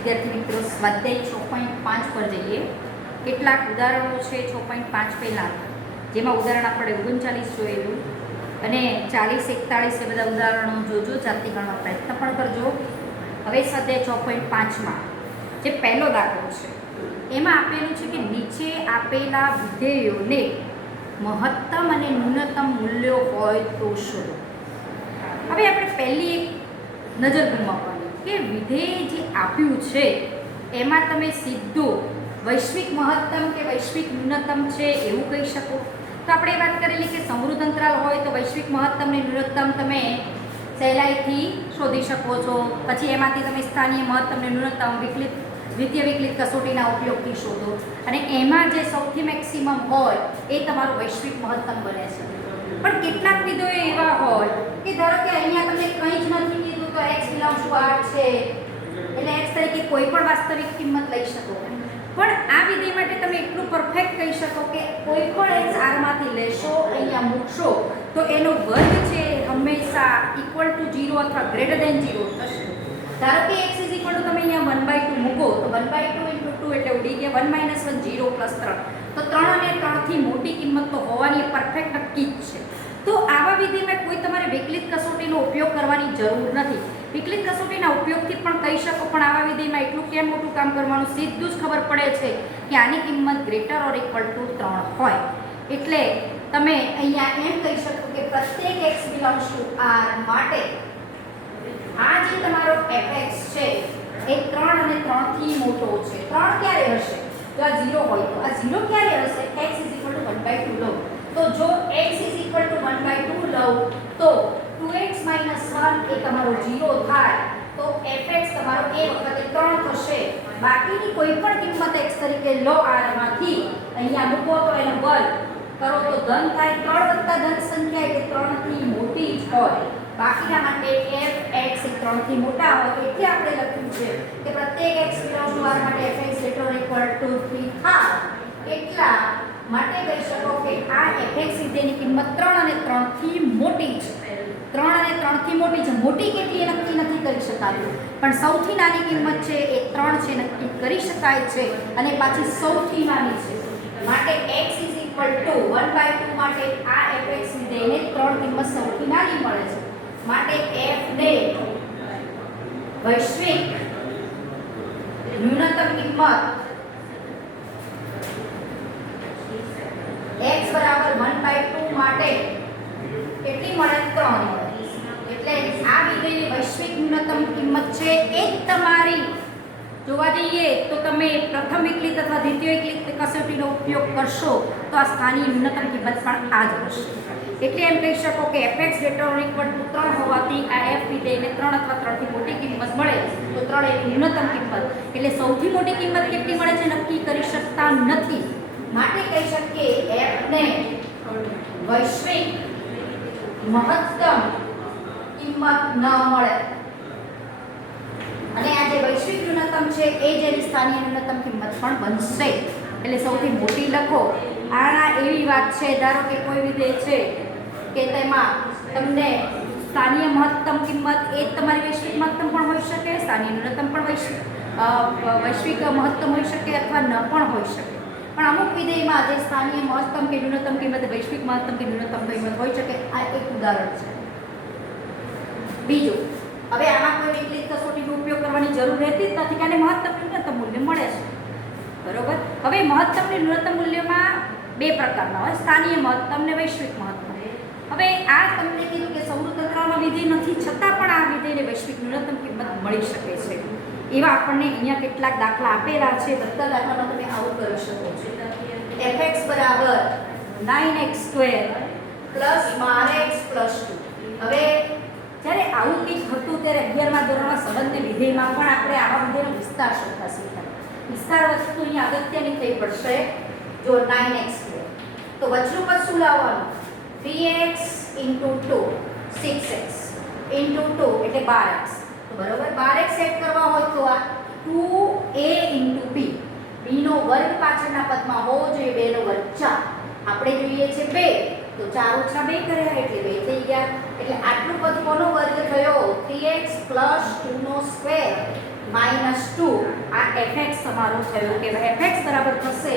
વિદ્યાર્થી મિત્રો સ્વાધ્યાય 6.5 પર જઈએ. કેટલાક ઉદાહરણો છે 6.5 પહેલાં, જેમાં ઉદાહરણ આપણે 39 જોયેલું અને 40, 41 એ બધા ઉદાહરણો જોજો, જાતે ગણવા પ્રયત્ન પણ કરજો. હવે સ્વાધ્યાય 6.5માં જે પહેલો દાખલો છે એમાં આપેલું છે કે નીચે આપેલા વિધેયોને મહત્તમ અને ન્યૂનતમ મૂલ્યો હોય તો શોધો. હવે આપણે પહેલી એક નજર ગુમાવવાની કે વિધેય જે આપ્યું છે એમાં તમે સીધું વૈશ્વિક મહત્તમ કે વૈશ્વિક ન્યૂનતમ છે એવું કહી શકો. તો આપણે વાત કરેલી કે સમૃદ્ધ અંતરાલ હોય તો વૈશ્વિક મહત્તમ ને ન્યૂનતમ તમે સહેલાઈથી શોધી શકો છો. પછી એમાંથી તમે સ્થાનીય મહત્તમ ને ન્યૂનતમ દ્વિતીય વિકલિત કસોટીના ઉપયોગથી શોધો અને એમાં જે સૌથી મેક્સિમમ હોય એ તમારું વૈશ્વિક મહત્તમ બને છે. પણ કેટલાક વિધેયો એવા હોય કે ધારો કે અહીંયા તમને કંઈ જ નથી કીધું તો x બિલોંગ્સ ટુ r છે એટલે x તરીકે કોઈ પણ વાસ્તવિક કિંમત લઈ શકો. પણ આ વિધેય માટે તમે એટલું પરફેક્ટ કહી શકો કે કોઈ પણ x r માંથી લેશો, અહીંયા મૂકશો તો એનો વર્ગ છે હંમેશા ઇક્વલ ટુ 0 અથવા ગ્રેટર ધેન 0 થશે. ધારો કે x ઇઝ ઇક્વલ ટુ તમે અહીંયા 1/2 મૂકો તો 1/2 × 2 એટલે ઉડી ગયા 1 - 1 0 + 3. તો 3 અને 3 થી મોટી કિંમત તો હોવાની પરફેક્ટ નક્કી જ છે. તો આવા વિધેયમાં કોઈ તમારે વિકલિત કસોટીનો ઉપયોગ કરવાની જરૂર નથી. વિકલિત કસોટીના ઉપયોગથી પણ કહી શકો, પણ આવા વિધેયમાં એટલું કેમ મોટું કામ કરવાનું, સીધું જ ખબર પડે છે કે આની કિંમત ગ્રેટર ઓર ઇક્વલ ટુ 3 હોય. એટલે તમે અહીંયા એમ કહી શકો કે પ્રત્યેક x બિલોંગ્સ ટુ r માટે આ જે તમારો fx છે એ 3 અને 3 થી મોટો છે. 3 ક્યારે હશે? તો આ 0 હોય તો આ 0 ક્યારે હશે? x = 1/2 લો. તો જો x = 1/2 લઉં તો 2x - 1 એ તમારો 0 થાય તો fx તમારો એ વખતે 3 થશે. બાકીની કોઈ પણ કિંમત x તરીકે લો r માંથી, અહીંયા મૂકો તો એનો વર્ગ કરો તો ધન થાય. 3 વત્તા ધન સંખ્યા એટલે 3 થી મોટી જ હોય. બાકીના માટે fx એ 3 થી મોટા હોય એટલે આપણે લખ્યું છે કે પ્રત્યેક x બિલોંગ્સ ટુ r માટે fx > 3 થાય. એટલા માટે કહી શકો કે આ fx વિધેયની કિંમત 3 અને 3 થી મોટી છે. 3 અને 3 થી મોટી છે. મોટી કેટલી એ નક્કી નથી કરી શકાતું, પણ સૌથી નાની કિંમત છે એ 3 છે નક્કી કરી શકાય છે અને પાછી સૌથી નાની છે. માટે x = 1/2 માટે આ fx વિધેયને 3 કિંમત સૌથી નાની મળે છે. માટે f ને વૈશ્વિક ન્યૂનતમ કિંમત x = 1/2 માટે કેટલી મળે? 3 મળે. એટલે આ વિધેયની વૈશ્વિક ન્યૂનતમ કિંમત છે એ તમારી જોવા જઈએ તો તમે પ્રથમ વિકલિત અથવા દ્વિતીય વિકલિત કસોટીનો ઉપયોગ કરશો તો આ સ્થાનીય ન્યૂનતમ કિંમત પણ આ જ હશે. એટલે એમ કહી શકો કે fx > 3 હોવાથી આ f વિધેયને 3 અથવા 3 થી મોટી કિંમત મળે તો 3 એ ન્યૂનતમ કિંમત. એટલે સૌથી મોટી કિંમત કેટલી મળે છે નક્કી કરી શકતા નથી. માટે કહી શકીએ f ને વૈશ્વિક મહત્તમ કિંમત ન મળે અને આ જે વૈશ્વિક ન્યૂનતમ છે એ જેની સ્થાનીય ન્યૂનતમ કિંમત પણ બનશે. એટલે સૌથી મોટી લખો. આના એવી વાત છે, ધારો કે કોઈ વિધેય છે કે તેમાં તમને સ્થાનીય મહત્તમ કિંમત એ તમારી વૈશ્વિક મહત્તમ પણ હોઈ શકે, સ્થાનીય ન્યૂનતમ પણ વૈશ્વિક મહત્તમ હોઈ શકે અથવા ન પણ હોઈ શકે. પણ અમુક વિધેયમાં જે સ્થાનીય મહત્તમ કે ન્યૂનતમ કિંમત વૈશ્વિક મહત્તમ કે ન્યૂનતમ કિંમત હોઈ શકે. આ એક ઉદાહરણ છે. બીજું, હવે આમાં કોઈ વિકલિત કસોટીનો ઉપયોગ કરવાની જરૂર રહેતી જ નથી કે આને મહત્તમ ન્યૂનતમ મૂલ્ય મળે છે. બરોબર. હવે મહત્તમ અને ન્યૂનતમ મૂલ્યમાં બે પ્રકારના હોય, સ્થાનીય મહત્તમ ને વૈશ્વિક મહત્તમ. હવે આ તમને કીધું કે સમૃદ્ધ અંતરાલમાં વિધેય નથી, છતાં પણ આ વિધેયને વૈશ્વિક ન્યૂનતમ કિંમત મળી શકે છે. એવા આપણને અહીંયા કેટલાક દાખલા આપેલા છે. બધા દાખલામાં તમે આવું કરી શકો છો. fx = 9x² + 12x + 2. હવે જ્યારે આવું કંઈક હતું ત્યારે 11મા ધોરણમાં સંબંધ વિધેયમાં પણ આપણે આવા વિધેયનો વિસ્તાર શોધતા શીખ્યા. વિસ્તાર વસ્તુ અહીંયા અગત્યની થઈ પડશે. જો 9x² તો વચનું પદ શું લાવવાનું? 3x × 2 6x × 2 એટલે 12x. તો બરોબર 12x સેટ કરવા હોય તો આ 2a × b. b નો વર્ગ પાછળના પદમાં હોવો જોઈએ. 2 નો વર્ગ 4. આપણે જોઈએ છે 2 તો 4 - 2 કર્યા એટલે 2 થઈ ગયા. એટલે આટલું પદ કોનો વર્ગ થયો? 3x + 2 નો સ્ક્વેર - 2 આ fx તમારો થયો કે fx બરાબર થશે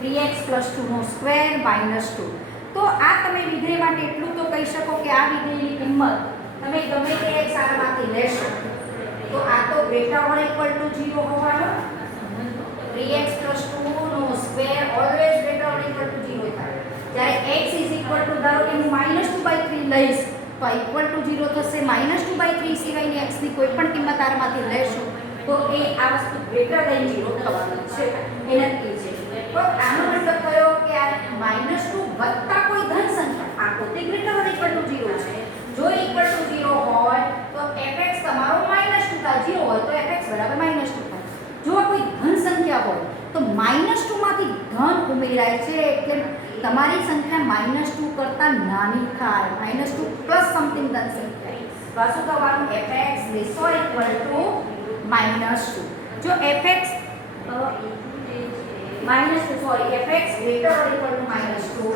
3x + 2 નો સ્ક્વેર -2. તો આ તમે વિધેય માટે એટલું તો કહી શકો કે આ વિધેયની કિંમત તમે ગમે તે એક સારામાંથી લેશો તો આ તો ≥0 હોવાનો. 3x + 2 નો સ્ક્વેર ઓલવેઝ ≥0 થાય. જ્યારે x ધારો કે હું -2/3 લઈશ તો =0 થશે. -2/3 સિવાયની x ની કોઈ પણ કિંમત આરમાંથી લેશો તો એ આ વસ્તુ >0 થવાની છે એ નક્કી છે. તો આનો મતલબ થયો કે આ -2 વત્તા કોઈ ધન સંખ્યા આ પોતે >0 છે. જો =0 હોય તો fx તમારો -2 થાય. 0 હોય તો fx બરાબર -2 થાય. જો કોઈ ધન સંખ્યા હોય તો -2 માંથી ધન ઉમેરાય છે એટલે તમારી સંખ્યા -2 કરતા નાની થાય. -2 પ્લસ સમથિંગ ધન સંખ્યા તો આ શું થવાનું fx ≤ -2. જો fx fx greater or equal to -2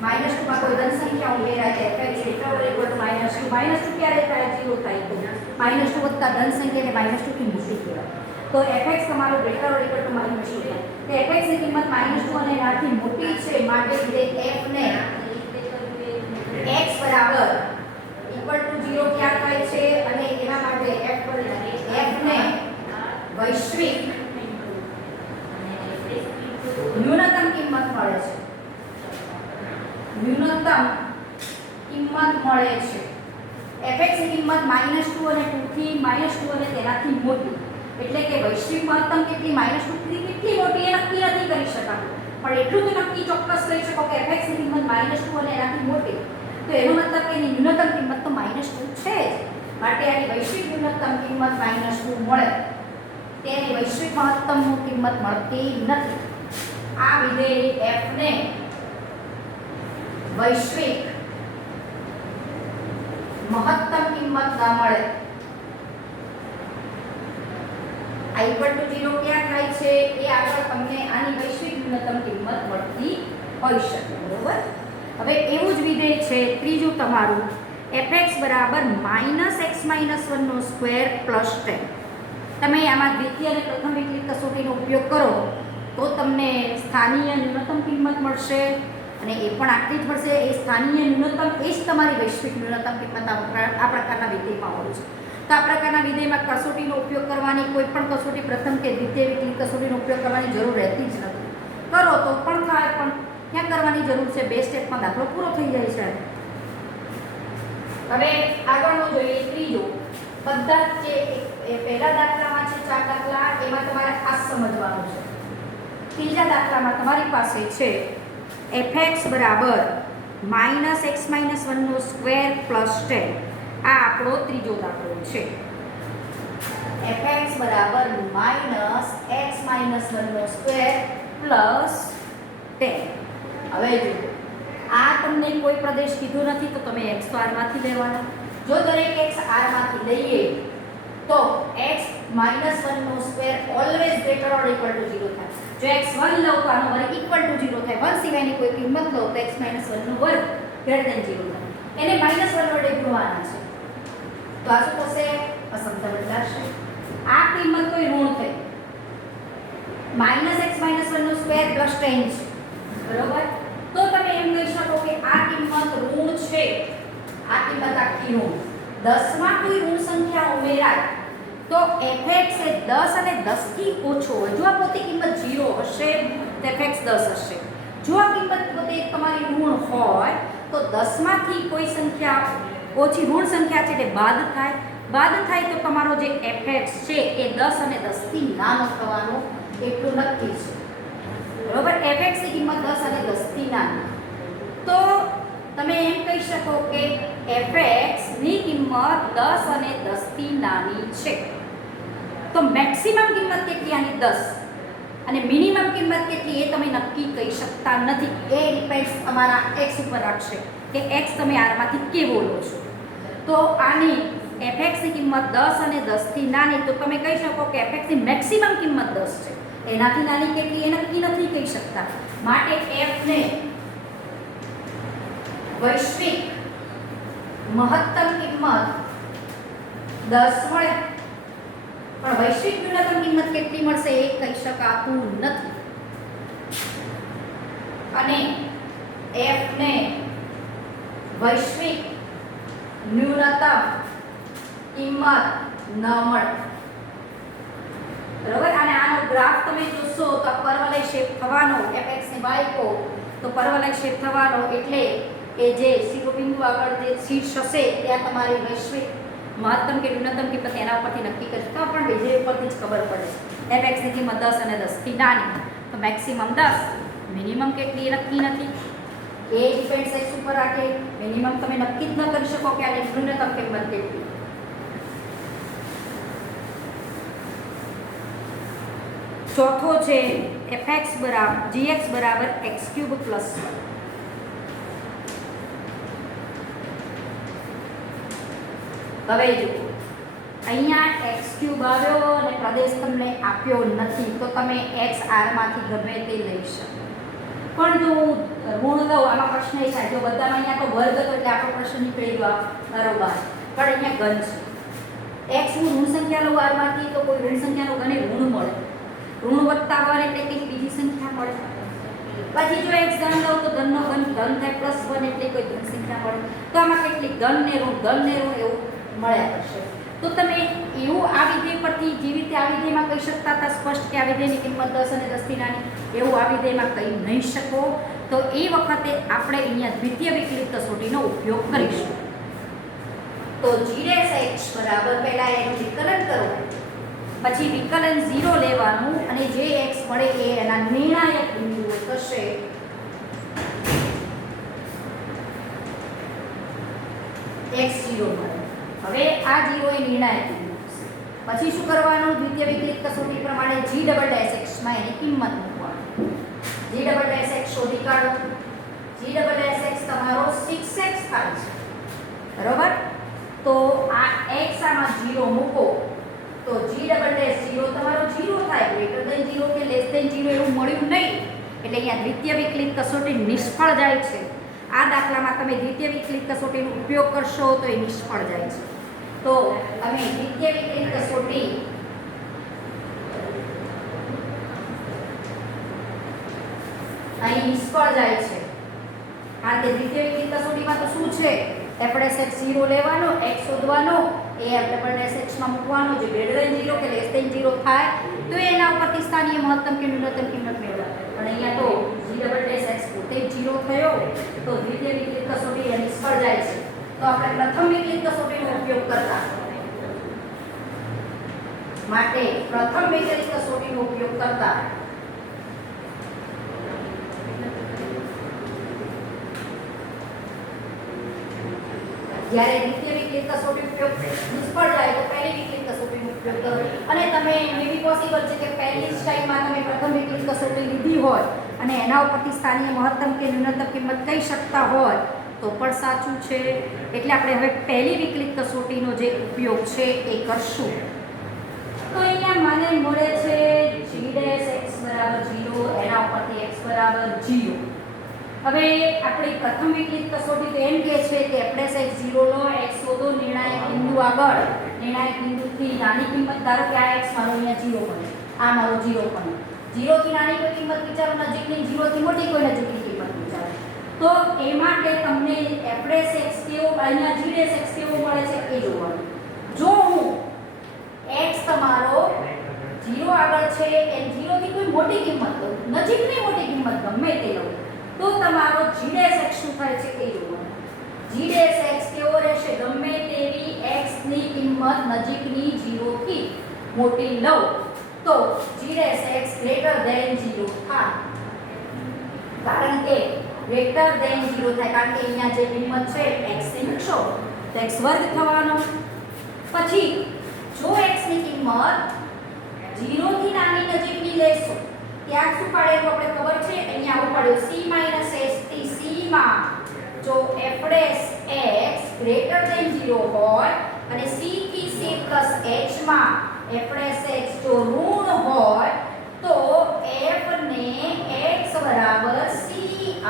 -2 માં કોઈ ધન સંખ્યા ઉમેરાય છે fx greater or equal to -2 -2 ક્યારે થાય 0 થાય તો -2 વત્તા ધન સંખ્યા ને -2 થી મોટી કહેવાય. તો fx તમારો greater or equal to -2 થાય. તો fx ની કિંમત -2 અને એનાથી મોટી છે માટે તે f ને x બરાબર equal to 0 ક્યાં થાય છે અને એના માટે f ને વૈશ્વિક ન્યૂનતમ કિંમત મળે છે. ન્યૂનતમ કિંમત મળે છે. fx ની કિંમત -2 અને 2 થી -2 અને તેનાથી મોટી એટલે કે વૈશ્વિક મહત્તમ કેટલી -2 થી કેટલી મોટી એ નક્કી નથી કરી શકાતું. પણ એટલું તો નક્કી ચોક્કસ કહી શકો કે fx ની કિંમત -2 અને એનાથી મોટી. તો એનો મતલબ કે એની ન્યૂનતમ કિંમત તો -2 છે જ. માટે આની વૈશ્વિક ન્યૂનતમ કિંમત -2 મળે. તેની વૈશ્વિક મહત્તમની કિંમત મળતી નથી. આ વિધેય f ને વૈશ્વિક મહત્તમ કિંમત ના મળે. આ =0 ક્યાં થાય છે એ આગળ તમને આની વૈશ્વિક ન્યૂનતમ કિંમત મળતી હોઈ શકે. બરોબર. હવે એવું જ વિધેય છે ત્રીજું તમારું fx બરાબર -x - 1 નો સ્ક્વેર +10. તમે આમાં દ્વિતીય અને પ્રથમ વિકલિત કસોટીનો ઉપયોગ કરો તો તમને સ્થાનીય ન્યૂનતમ કિંમત મળશે અને એ પણ આટલી જ મળશે. એ સ્થાનીય ન્યૂનતમ એ જ તમારી વૈશ્વિક ન્યૂનતમ કિંમત આ પ્રકારના વિધેયમાં હોય છે. તો આ પ્રકારના વિધેયમાં કસોટીનો ઉપયોગ કરવાની કોઈ પણ કસોટી પ્રથમ કે દ્વિતીય વિકલિત કસોટીનો ઉપયોગ કરવાની જરૂર રહેતી જ નથી. કરો તો પણ થાય પણ ક્યાં કરવાની જરૂર છે. 2 સ્ટેપમાં દાખલો પૂરો થઈ જાય છે. હવે આગળનો જોઈએ ત્રીજો. બધા જે પહેલા દાખલામાં છે 4 દાખલા એમાં તમારે આ સમજવાનું છે. ત્રીજા દાખલામાં તમારી પાસે છે fx બરાબર -x - 1 નો સ્ક્વેર +10. આ આપણો ત્રીજો દાખલો છે. fx બરાબર -x - 1 નો સ્ક્વેર +10. હવે જો આ તમને કોઈ પ્રદેશ કીધો નથી તો તમે x તો r માંથી લેવાના. જો દરેક x r માંથી લઈએ તો x - 1 નો square always greater or equal to 0 થાય. જો x 1 લઉં તો આનો વર્ગ ઇક્વલ ટુ 0 થાય. 1 સિવાયની કોઈ કિંમત લઉં તો x - 1 નો વર્ગ ગ્રેટર ધેન 0 થાય. એને -1 વડે ગુણવાના છે. તો આ શું થશે? અસમતા બદલાશે. આ કિંમત કોઈ ઋણ થઈ -x - 1 નો સ્ક્વેર +10 છે. બરોબર. તો તમે એમ કહી શકો કે આ કિંમત ઋણ છે. આ કિંમત આખી ઋણ. 10 માં કોઈ ઋણ સંખ્યા ઉમેરાય તો fx એ 10 અને 10 થી ઓછો હોય. જો આ પોતે કિંમત 0 હશે તો fx 10 હશે. જો આ કિંમત પોતે તમારી ઋણ હોય તો 10 માંથી કોઈ સંખ્યા ઓછી ઋણ સંખ્યા છે તે બાદ થાય. બાદ થાય તો તમારો જે fx છે એ 10 અને 10 થી નાનો થવાનો એટલું નક્કી છે. બરોબર. fx ની કિંમત 10 અને 10 થી નાની. તો તમે એમ કહી શકો કે fx ની કિંમત 10 અને 10 થી નાની છે. તો મેક્સિમમ કિંમત કેટલી આની 10 અને મિનિમમ કિંમત કેટલી એ તમે નક્કી કહી શકતા નથી. એ ડિપેન્ડ્સ તમારા x ઉપર રાખશે કે x તમે r માંથી કેવો લો છો. તો આની fx ની કિંમત 10 અને 10 થી નાની તો તમે કહી શકો કે fx ની મેક્સિમમ કિંમત 10 છે. એનાથી નાની કેટલી એ નક્કી નથી કહી શકતા. માટે f ને વૈશ્વિક મહત્તમ કિંમત 10 મળે. પણ વૈશ્વિક ન્યૂનતમ કિંમત કેટલી મળશે એ કહી શકાતું નથી. અને f ને વૈશ્વિક ન્યૂનતમ કિંમત ન મળે. બરોબર. અને આનો ગ્રાફ તમે જોશો તો પરવલય શેપ થવાનો fx ને y કો તો પરવલય શેપ થવાનો એટલે એ જે શિરોબિંદુ આગળ જે શીર્ષ હશે ત્યાં તમારી વૈશ્વિક મહત્તમ કે ન્યૂનતમ કિંમત એના ઉપરથી નક્કી કરી શકાય. પણ બીજે ઉપરથી જ ખબર પડે fx ની કિંમત 10 અને 10 થી નાની તો મેક્સિમમ 10, મિનિમમ કેટલી એ નક્કી નથી. એ ડિપેન્ડ્સ x ઉપર રાખે. મિનિમમ તમે નક્કી જ ન કરી શકો કે આની ન્યૂનતમ કિંમત કેટલી. ચોથો છે fx બરાબર gx બરાબર x³ + 1. હવે જુઓ અહીંયા x³ આવ્યો અને પ્રદેશ તમને આપ્યો નથી તો તમે x r માંથી ગમે તે લઈ શકો. પણ જો ઋણ લઉં આમાં પ્રશ્ન એ થાય જો બધામાં અહીંયા તો વર્ગ હતો એટલે આપણો પ્રશ્ન નીકળી ગયો બરોબર. પણ અહીંયા ઘન છે. x હું ઋણ સંખ્યા લઉં r માંથી તો કોઈ ઋણ સંખ્યાનો ઘને ઋણ મળે. ઋણ વધતા હોય એટલે કંઈક બીજી સંખ્યા મળે. પછી જો x ધન લઉં તો ધનનો ઘન ધન થાય +1 એટલે કોઈ ધન સંખ્યા મળે. તો આમાં કેટલી ધન ને ઋણ એવું મળ્યા કરશે. તો તમે એવું આ વિધેય પરથી જે રીતે આ વિધેયમાં કહી શકતા હતા સ્પષ્ટ કે આ વિધેયની કિંમત 10 અને 10 થી નાની એવું આ વિધેયમાં કહી નહીં શકો. તો એ વખતે આપણે અહીંયા દ્વિતીય વિકલિત કસોટીનો ઉપયોગ કરીશું. તો g' બરાબર પહેલા એનું વિકલન કરો પછી વિકલન 0 લેવાનું અને જે x મળે એ એના નિર્ણાયક બિંદુઓ થશે. x0 મળે. હવે આ 0 એ નિર્ણાયક બિંદુ છે. પછી શું કરવાનું દ્વિતીય વિકલિત કસોટી પ્રમાણે g'' માં એની કિંમત મૂકવાની. g'' શોધી કાઢો. g'' તમારો 6x થાય છે બરોબર. તો આ x આમાં 0 મૂકો તો g'' 0 તમારો 0 થાય. >0 કે <0 એવું મળ્યું નહીં એટલે અહીંયા દ્વિતીય વિકલિત કસોટી નિષ્ફળ જાય છે. આ દાખલામાં તમે દ્વિતીય વિકલિત કસોટીનો ઉપયોગ કરશો તો એ નિષ્ફળ જાય છે. તો અમે દ્વિતીય વિકલિત કસોટી અહીં નિષ્ફળ જાય છે. આ તે દ્વિતીય વિકલિત કસોટીમાં તો શું છે f' 0 લેવાનો x શોધવાનો એ f' માં મૂકવાનો જે >0 કે <0 થાય તો એના ઉપરથી સ્થાનીય મહત્તમ કે ન્યૂનતમ કિંમત મેળવવા. પણ અહીંયા તો g'' પોતે 0 થયો તો દ્વિતીય વિકલિત કસોટી એ નિષ્ફળ જાય છે. તો આપણે પ્રથમ વિકલિત કસોટીનો ઉપયોગ કરતા માટે પ્રથમ વિકલિત કસોટીનો ઉપયોગ કરતા જ્યારે દ્વિતીય વિકલિત કસોટી ઉપયોગ નિષ્ફળ જાય તો પહેલી વિકલિત કસોટીનો ઉપયોગ કરો. અને તમે એવી પોસિબલ છે કે પહેલી સ્ટાઇલમાં તમે પ્રથમ વિકલિત કસોટી લીધી હોય અને એના ઉપરથી સ્થાનીય મહત્તમ કે ન્યૂનતમ કિંમત કહી શકતા હોય તો પણ સાચું છે. એટલે આપણે હવે પહેલી વિકલિત કસોટીનો જે ઉપયોગ છે એ કરશું. તો અહીંયા મને મળે છે g' બરાબર 0 એના ઉપરથી x બરાબર 0. હવે આપણી પ્રથમ વિકલિત કસોટી તો એમ કહે છે કે f' 0 લો x શોધો નિર્ણાયક બિંદુ આગળ. નિર્ણાયક બિંદુથી નાની કિંમત ધારો કે આ x મારો અહીંયા 0 બને આ મારો 0 બને. 0 થી નાની કોઈ કિંમત વિચારો નજીકની 0 થી મોટી કોઈ નજીકની કિંમત વિચારો. તો એ માટે તમને f' કેવો અહીંયા g' કેવો મળે છે એ જોવાનું. જો હું x તમારો 0 આગળ છે એ 0 થી કોઈ મોટી કિંમત લો નજીકની મોટી કિંમત ગમે તે લો તો તમારો g' શું થાય છે એ જોવાનું. g' કેવો રહેશે ગમે તેવી x ની કિંમત નજીકની 0 થી મોટી લો તો g' > 0 થાય. કારણ કે greater than 0 થાય કારણ કે અહીંયા જે કિંમત છે x ની મૂકશો તો x વર્ગ થવાનો. પછી જો x ની કિંમત 0 થી નાની નજીકની લેશો ત્યાં શું પાડેલું આપણે ખબર છે અહીંયા આવું પડ્યું c - s થી c માં જો f' greater than 0 હોય અને c થી c + h માં f' જો ઋણ હોય તો f ને x બરાબર c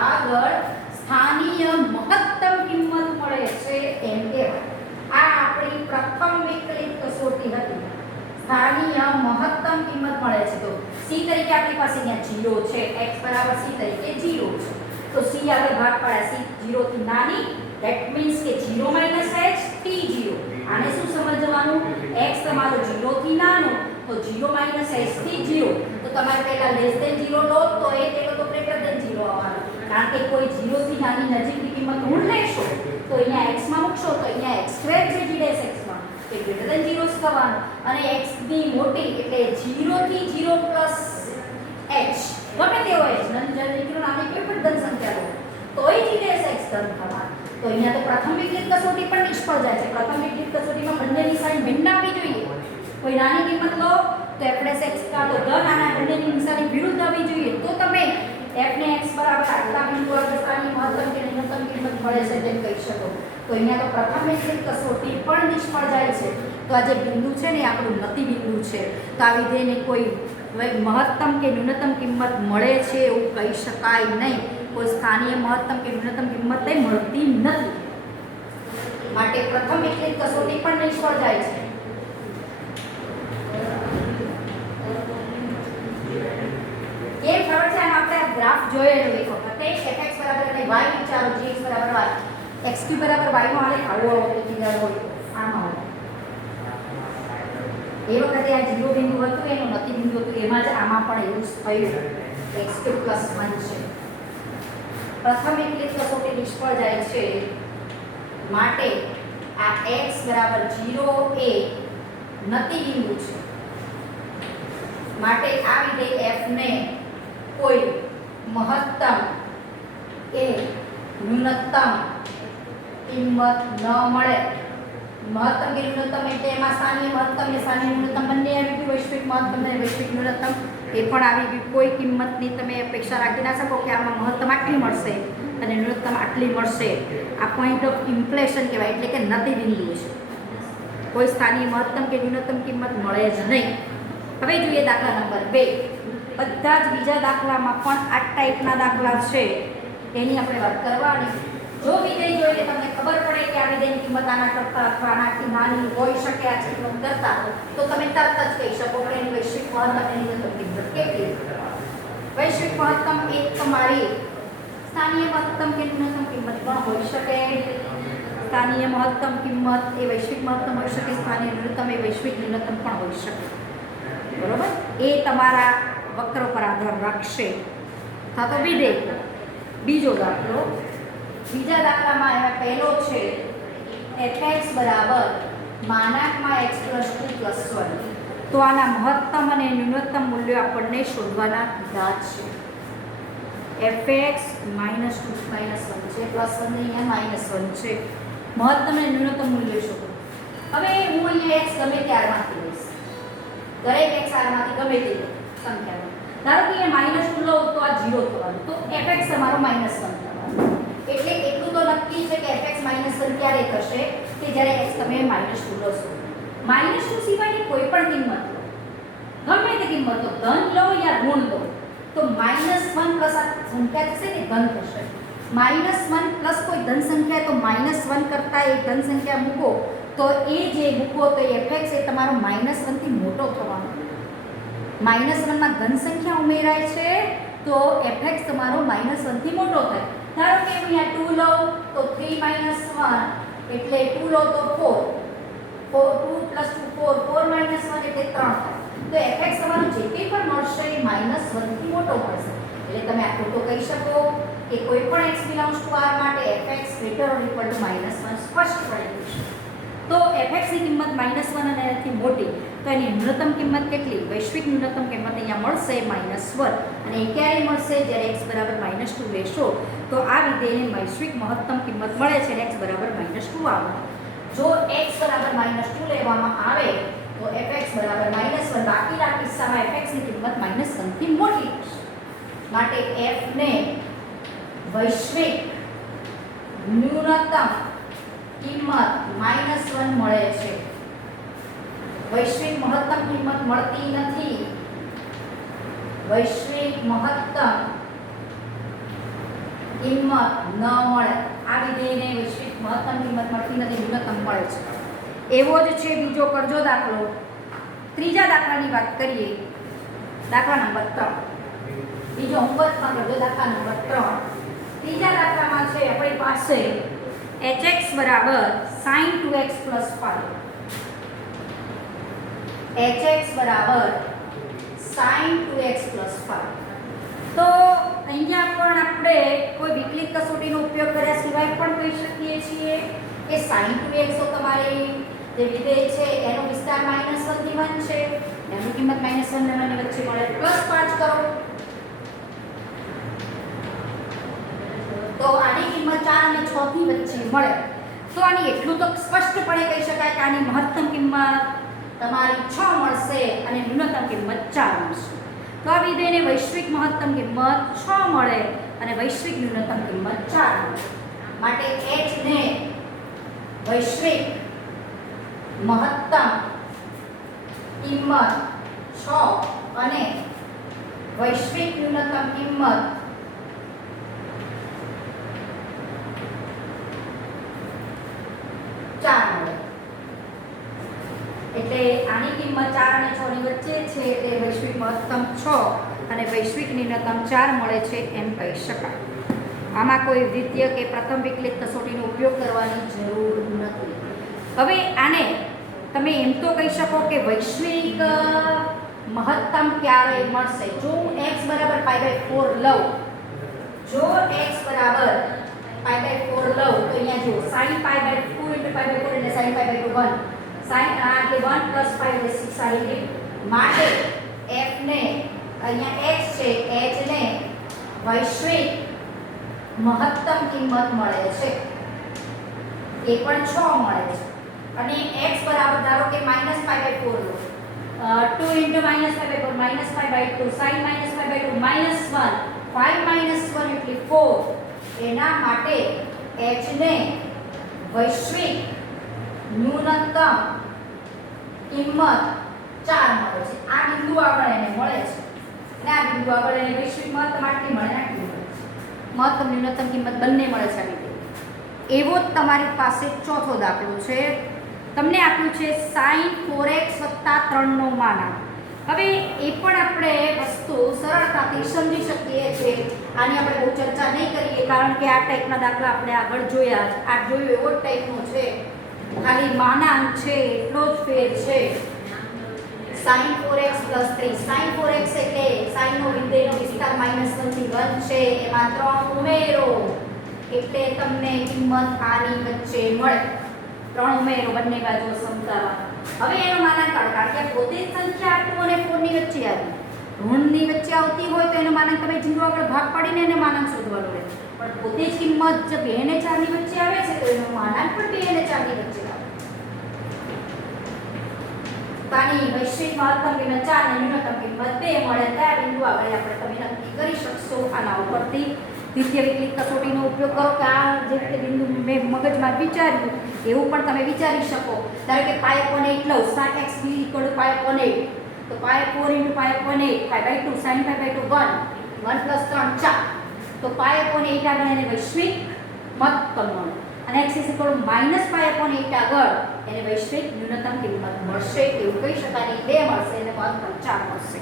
આગળ સ્થાનીય મહત્તમ કિંમત મળે છે એમ કહેવાય. આ આપણી પ્રથમ વિકલિત કસોટી હતી. સ્થાનીય મહત્તમ કિંમત મળે છે. તો c તરીકે આપણી પાસે અહીંયા 0 છે, x બરાબર c તરીકે 0 છે. તો c આગળ ભાગ પાડ્યા, c 0 થી નાની, ધેટ મીન્સ કે 0 h t0. આને શું સમજવાનું, x તમારો 0 થી નાનો તો 0 h થી 0. તો તમારે પહેલા લેસ ધેન 0 લો તો એ તેલો તો ગ્રેટર ધેન 0 આવવાનો, કારણ કે કોઈ 0 થી નાની નજીકની કિંમત ઋણ લેશો તો અહીંયા x માં મૂકશો તો અહીંયા x² છે gx માં એ ગ્રેટર ધેન 0 જ થવાનું, અને x ની મોટી એટલે 0 થી 0 પ્લસ h ગમે તે હોય, નજીકનો નાની કોઈ પણ ધન સંખ્યા લો તોય gx ધન થવાનું. તો અહીંયા તો પ્રથમ વિકલિત કસોટી પણ નિષ્ફળ જાય છે. પ્રથમ વિકલિત કસોટીમાં બંનેની સાઈન ભિન્ન આવવી જોઈએ. કોઈ નાની કિંમત લો તો f' x કા તો ધન, આના બંનેની નિશાની વિરુદ્ધ આવવી જોઈએ, તો તમે f ને x બરાબર આટલા બિંદુ અવસ્થાની મહત્તમ કે ન્યૂનતમ કિંમત મળે છે તેમ કહી શકો. તો અહીંયા તો પ્રથમ વિકલિત કસોટી પણ નિષ્ફળ જાય છે. તો આ જે બિંદુ છે ને આપણું નતિ બિંદુ છે. તો આ વિધેયને કોઈ મહત્તમ કે ન્યૂનતમ કિંમત મળે છે એવું કહી શકાય નહીં. કોઈ સ્થાનીય મહત્તમ કે ન્યૂનતમ કિંમત મળતી નથી, માટે પ્રથમ વિકલિત કસોટી પણ નિષ્ફળ જાય છે. કેમ ખબર છે, આમ આપણે ગ્રાફ જોયેલો એક વખતે fx બરાબર અને y વિચારો, gx બરાબર y, x3 બરાબર y નો આલેખ આવો હતો કિનાર હોય આમાં હોય. એ વખતે આ 0 બિંદુ હતું, એનું નતિ બિંદુ હતું, એમાં જ આમાં પણ એવું જ થયું, x3 + 1 છે. પ્રથમ વિકલિત કસોટી નિષ્ફળ જાય છે, માટે આ x બરાબર 0 એ નતિ બિંદુ છે. માટે આ વિધેય f ને કોઈ મહત્તમ કે ન્યૂનતમ કિંમત ન મળે. મહત્તમ કે ન્યૂનતમ એટલે એમાં સ્થાનીય મહત્તમ ને સ્થાનીય ન્યૂનતમ બંને આવી ગયું, વૈશ્વિક મહત્તમ ને વૈશ્વિક ન્યૂનતમ એ પણ આવી ગયું. કોઈ કિંમતની તમે અપેક્ષા રાખી ના શકો કે આમાં મહત્તમ આટલી મળશે અને ન્યૂનતમ આટલી મળશે. આ પોઈન્ટ ઓફ ઇન્ફ્લેશન કહેવાય, એટલે કે નતિ બિંદુ છે. કોઈ સ્થાનીય મહત્તમ કે ન્યૂનતમ કિંમત મળે જ નહીં. હવે જોઈએ દાખલા નંબર 2. બધા જ બીજા દાખલામાં પણ આ ટાઈપના દાખલા છે, એની આપણે વાત કરવાની. જો વિધેય જોઈએ તમને ખબર પડે કે આ વિધેયની કિંમત આના કરતા અથવા આનાથી નાની હોઈ શકે આ કિંમત કરતા, તો તમે તરત જ કહી શકો કે એની વૈશ્વિક મહત્તમ અને ન્યૂનતમ કિંમત કેટલી. વૈશ્વિક મહત્તમ એક તમારી સ્થાનીય મહત્તમ કે ન્યૂનતમ કિંમત પણ હોઈ શકે. સ્થાનીય મહત્તમ કિંમત એ વૈશ્વિક મહત્તમ હોઈ શકે, સ્થાનીય ન્યૂનતમ એ વૈશ્વિક ન્યૂનતમ પણ હોઈ શકે. બરોબર, એ તમારા વક્ર પર આધાર રાખશે. હા, તો વિધેય. બીજો દાખલો, બીજા દાખલામાં એમાં પહેલો છે fx બરાબર -x + 2 + 1. તો આના મહત્તમ અને ન્યૂનતમ મૂલ્યો આપણને શોધવાના કીધા છે. fx -2 - 1 છે, +1 અહીંયા -1 છે. મહત્તમ અને ન્યૂનતમ મૂલ્ય શોધો. હવે હું અહીંયા x ગમે ત્યારમાંથી લઈશ, દરેક x આરમાંથી ગમે તે સંખ્યા. ધારો કે અહીંયા -2 લો તો આ 0 થવાનું, તો fx તમારો -1 થવાનું. એટલે એટલું તો નક્કી છે કે fx -1 ક્યારે થશે કે જ્યારે x તમે -2 લો છો. -2 સિવાયની કોઈ પણ કિંમત લો, ગમે તે કિંમત લો, ધન લો યા ઋણ લો, તો -1 પ્લસ આ સંખ્યા થશે ને ધન થશે. -1 પ્લસ કોઈ ધન સંખ્યા, તો -1 કરતા એક ધન સંખ્યા મૂકો તો એ જે મૂકો તો fx એ તમારો -1 થી મોટો થવાનો. -1 માં ધન સંખ્યા ઉમેરાય છે તો fx તમારો -1 થી મોટો થાય. ધારો કે હું અહીંયા 2 લઉં તો 3 - 1 એટલે 2 લો તો 4, 2 + 2 4, 4 - 1 એટલે 3 થાય. તો fx તમારો જે કંઈ પણ મળશે એ -1 થી મોટો મળશે. એટલે તમે આટલું તો કહી શકો કે કોઈ પણ x બિલોંગ્સ ટુ r માટે fx ≥ -1 સ્પષ્ટપણે છે. તો fx ની કિંમત -1 અને એનાથી મોટી, તો એની ન્યૂનતમ કિંમત કેટલી? વૈશ્વિક ન્યૂનતમ કિંમત અહીંયા મળશે -1, અને એ ક્યારે મળશે? જ્યારે x બરાબર -2 લેશો તો આ વિધેયને વૈશ્વિક મહત્તમ કિંમત મળે છે અને x બરાબર -2 આવે. જો x બરાબર -2 લેવામાં આવે તો fx બરાબર -1, બાકીના કિસ્સામાં fx ની કિંમત -1 થી મોટી થશે. માટે f ને વૈશ્વિક ન્યૂનતમ કિંમત -1 મળે છે. વૈશ્વિક મહત્તમ કિંમત મળતી નથી. વૈશ્વિક મહત્તમ કિંમત ન મળે. આ વિધેયને વૈશ્વિક મહત્તમ કિંમત મળતી નથી, ન્યૂનતમ મળે છે. એવો જ છે બીજો કરજો દાખલો. ત્રીજા દાખલાની વાત કરીએ, દાખલા નંબર 3. બીજો હોમવર્કમાં કરજો દાખલા નંબર 3. ત્રીજા દાખલામાં છે આપણી પાસે hx બરાબર sin 2x + 5. hx બરાબર sin 2x + 5. તો અહીંયા પણ આપણે કોઈ વિકલિત કસોટીનો ઉપયોગ કર્યા સિવાય પણ કહી શકીએ છીએ કે sin 2x તો તમારી જે વિધેય છે એનો વિસ્તાર -1 થી 1 છે, એની કિંમત -1 અને 1 ની વચ્ચે મળે, +5 કરો તો આની કિંમત 4 અને 6 ની વચ્ચે મળે. તો આની એટલું તો સ્પષ્ટપણે કહી શકાય કે આની મહત્તમ કિંમત તમારી 6 મળશે અને ન્યૂનતમ કિંમત 4 મળશે. તો આ વિધેયને વૈશ્વિક મહત્તમ કિંમત 6 મળે અને વૈશ્વિક ન્યૂનતમ કિંમત 4 મળે. માટે h ને વૈશ્વિક મહત્તમ કિંમત 6 અને વૈશ્વિક ન્યૂનતમ કિંમત 4 મળે. એટલે આની કિંમત 4 અને 6 ની વચ્ચે છે, એટલે વૈશ્વિક મહત્તમ 6 અને વૈશ્વિક ન્યૂનતમ 4 મળે છે એમ કહી શકાય. આમાં કોઈ દ્વિતીય કે પ્રથમ વિકલિત કસોટીનો ઉપયોગ કરવાની જરૂર નથી. હવે આને તમે એમ તો કહી શકો કે વૈશ્વિક મહત્તમ ક્યારે મળશે? જો હું x બરાબર π/4 લઉં, જો x બરાબર π/4 લઉં તો અહીંયા જો sin π/2 × π/4 એટલે sin π/2 1, sin એટલે 1 + π એટલે 6 આવી ગઈ. માટે f ને અહીંયા x છે, h ને વૈશ્વિક મહત્તમ કિંમત મળે છે, એ પણ 6 મળે છે. અને x બરાબર ધારો કે -π/4 લો, 2 × -π/4 -π/2 sin -π/2 -1, 5 - 1 એટલે 4. એના માટે h ને વૈશ્વિક ન્યૂનતમ કિંમત 4 મળે છે. આ બિંદુ આગળ એને મળે છે અને આ બિંદુ આગળ એને વૈશ્વિક મહત્તમ આટલી મળે, આટલી મળે છે. મહત્તમ ન્યૂનતમ કિંમત બંને મળે છે. એવો જ તમારી પાસે ચોથો દાખલો છે. તમને આપ્યું છે sin 4x + 3 નો માનાંક. હવે એ પણ આપણે વસ્તુ સરળતાથી સમજી શકીએ છીએ. આની આપણે બહુ ચર્ચા નહીં કરીએ કારણ કે આ ટાઈપના દાખલા આપણે આગળ જોયા છે. આ જોયું એવો જ ટાઈપનો છે, ખાલી માનાંક છે એટલો જ ફેર છે. sin 4x + 3, sin 4x એટલે sin નો વિધેયનો વિસ્તાર -1 થી 1 છે, એમાં 3 ઉમેરો એટલે તમને કિંમત આની વચ્ચે મળે. 3 ઉમેરો બંને બાજુ સમતાવા. હવે એનો માનાંક કાઢો, કારણ કે પોતે જ સંખ્યા 2 અને 4 ની વચ્ચે આવી, ઋણની વચ્ચે આવતી હોય તો એનો માનાંક તમે 0 આગળ ભાગ પાડીને એને માનાંક શોધવાનો રહે. પણ પોતે જ કિંમત જો 2 અને 4 ની વચ્ચે આવે છે તો એનો માનાંક પણ 2 અને 4 ની વચ્ચે આવે. પાણી વૈશ્વિક મહત્તમ કિંમત 4 અને ન્યૂનતમ કિંમત 2 મળે ત્યાં બિંદુ આગળ આપણે તમે નક્કી કરી શકશો. આના ઉપરથી દ્વિતીય વિકલિત કસોટીનો ઉપયોગ કરો કે આ જે રીતે બિંદુ મેં મગજમાં વિચાર્યું એવું પણ તમે વિચારી શકો. ધારો કે π/8 લઉં, sin x = π/8 તો π4 × π/8 π/2 sin π/2 1 1 + 3 4 તો π/8 આગળ એને વૈશ્વિક મહત્તમ મળે અને x = -π/8 આગળ એને વૈશ્વિક ન્યૂનતમ કિંમત મળશે. એવું કહી શકાય. 2 મળશે અને મહત્તમ 4 મળશે.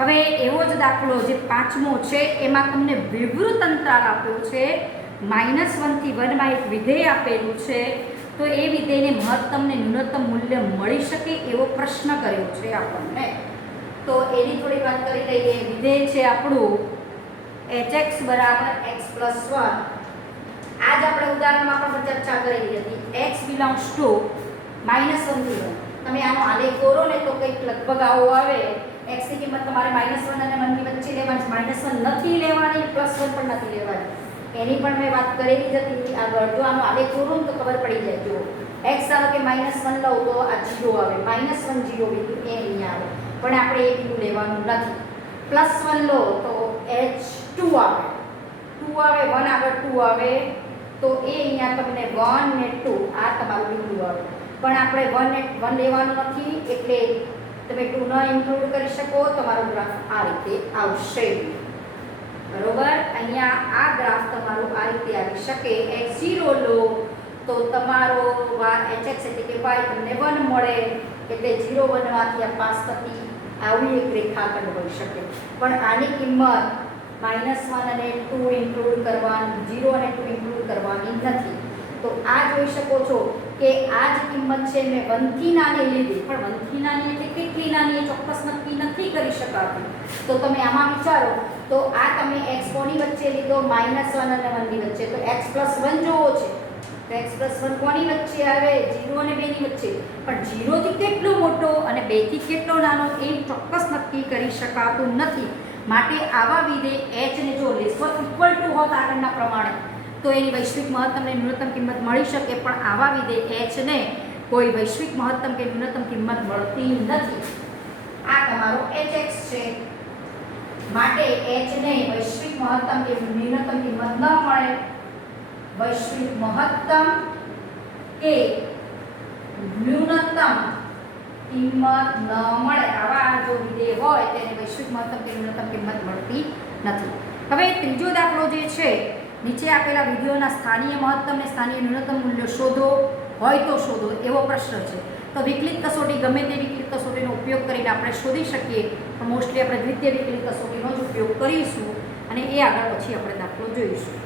હવે એવો જ દાખલો જે પાંચમો છે એમાં તમને વિવૃત અંતરાલ આપ્યો છે, -1 થી 1 માં એક વિધેય આપેલું છે. તો એ વિધેયને મહત્તમ ને ન્યૂનતમ મૂલ્ય મળી શકે એવો પ્રશ્ન કર્યો છે આપણને. તો એની થોડી વાત કરી લઈએ. વિધેય છે આપણું hx બરાબર x + 1. આજ આપણે ઉદાહરણમાં પણ ચર્ચા કરેલી હતી. x belongs to -1 થી 1. તમે આનો આલેખ દોરો ને તો કંઈક લગભગ આવો આવે. x ની કિંમત તમારે -1 અને 1 ની વચ્ચે લેવાની, -1 નથી લેવાની, +1 પણ નથી લેવાની. એની પણ મેં વાત કરેલી જ હતી આગળ. જો આનો આલેખ દોરો તો ખબર પડી જાય. જો x ધારો કે -1 લઉં તો આ 0 આવે, -1 0 બિંદુ એ અહીંયા આવે, પણ આપણે એ બિંદુ લેવાનું નથી. +1 લો તો h 2 આવે, 2 આવે, 1 આગળ 2 આવે તો એ અહીંયા તમને 1 ને 2 આ તમારું બિંદુ આવે. પણ આપણે 1 લેવાનું નથી એટલે તમે 2 ન ઇન્ક્લુડ કરી શકો. તમારો ગ્રાફ આ રીતે આવશે. બરોબર. અહીંયા આ ગ્રાફ તમારું આ રીતે આવી શકે. x0 લો તો તમારો hx એટલે કે y તમને 1 મળે, એટલે 0 બનવાથી આ પાસ થતી આવી એક રેખાખંડ હોઈ શકે. પણ આની કિંમત -1 અને 2 ઇન્ક્લુડ કરવાની, 0 અને 2 ઇન્ક્લુડ કરવાની નથી. તો આ જોઈ શકો છો કે આ જ કિંમત છે મેં 1 થી નાની લીધી, પણ 1 થી નાની એટલે કેટલી નાની એ ચોક્કસ નક્કી નથી કરી શકાતું. તો તમે આમાં વિચારો તો આ તમે x કોની વચ્ચે લીધો? -1 અને 1 ની વચ્ચે. તો x + 1 જોવો છે તો x + 1 કોની વચ્ચે આવે? 0 અને 2 ની વચ્ચે. પણ 0 થી કેટલો મોટો અને 2 થી કેટલો નાનો એ ચોક્કસ નક્કી કરી શકાતું નથી. માટે આવા વિધેય h ને જો ≤ હોત આગળના પ્રમાણે તો એની વૈશ્વિક મહત્તમ ને ન્યૂનતમ કિંમત મળી શકે, પણ આવા વિધેય h ને કોઈ વૈશ્વિક મહત્તમ કે ન્યૂનતમ કિંમત મળતી નથી. આ તમારો hx છે. માટે h ને વૈશ્વિક મહત્તમ કે ન્યૂનતમ કિંમત ન મળે. વૈશ્વિક મહત્તમ કે ન્યૂનતમ કિંમત ન મળે. આવા જો વિધેય હોય તેને વૈશ્વિક મહત્તમ કે ન્યૂનતમ કિંમત મળતી નથી. હવે ત્રીજો દાખલો જે છે, નીચે આપેલા વિધેયોના સ્થાનીય મહત્તમ અને સ્થાનીય ન્યૂનતમ મૂલ્યો શોધો, હોય તો શોધો એવો પ્રશ્ન છે. તો વિકલિત કસોટી ગમે તે વિકલિત કસોટીનો ઉપયોગ કરીને આપણે શોધી શકીએ, પણ મોસ્ટલી આપણે દ્વિતીય વિકલિત કસોટીનો જ ઉપયોગ કરીશું અને એ આગળ પછી આપણે દાખલો જોઈશું.